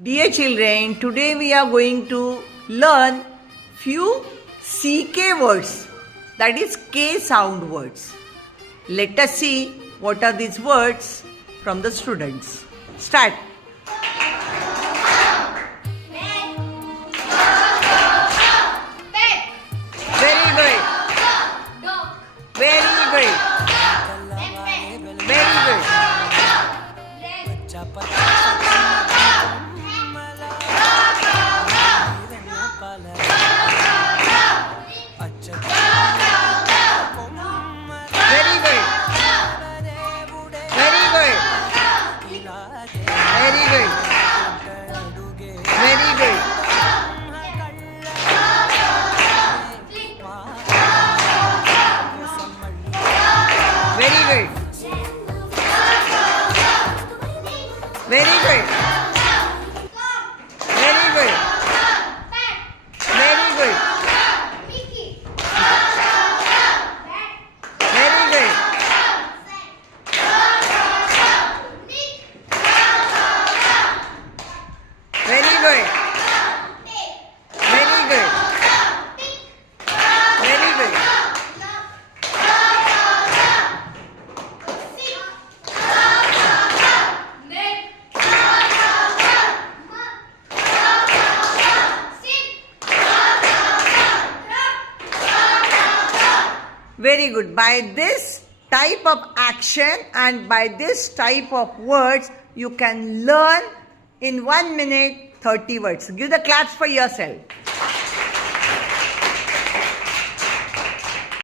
Dear children, today we are going to learn few CK words, that is K sound words. Let us see what are these words from the students. Start. Very good. Very good. Very good. Very good. Very good. Very good. Very good. Very good. Very good. Very good. Very good. Very good. Very good. Very good. By this type of action and by this type of words, you can learn in 1 minute 30 words. Give the claps for yourself.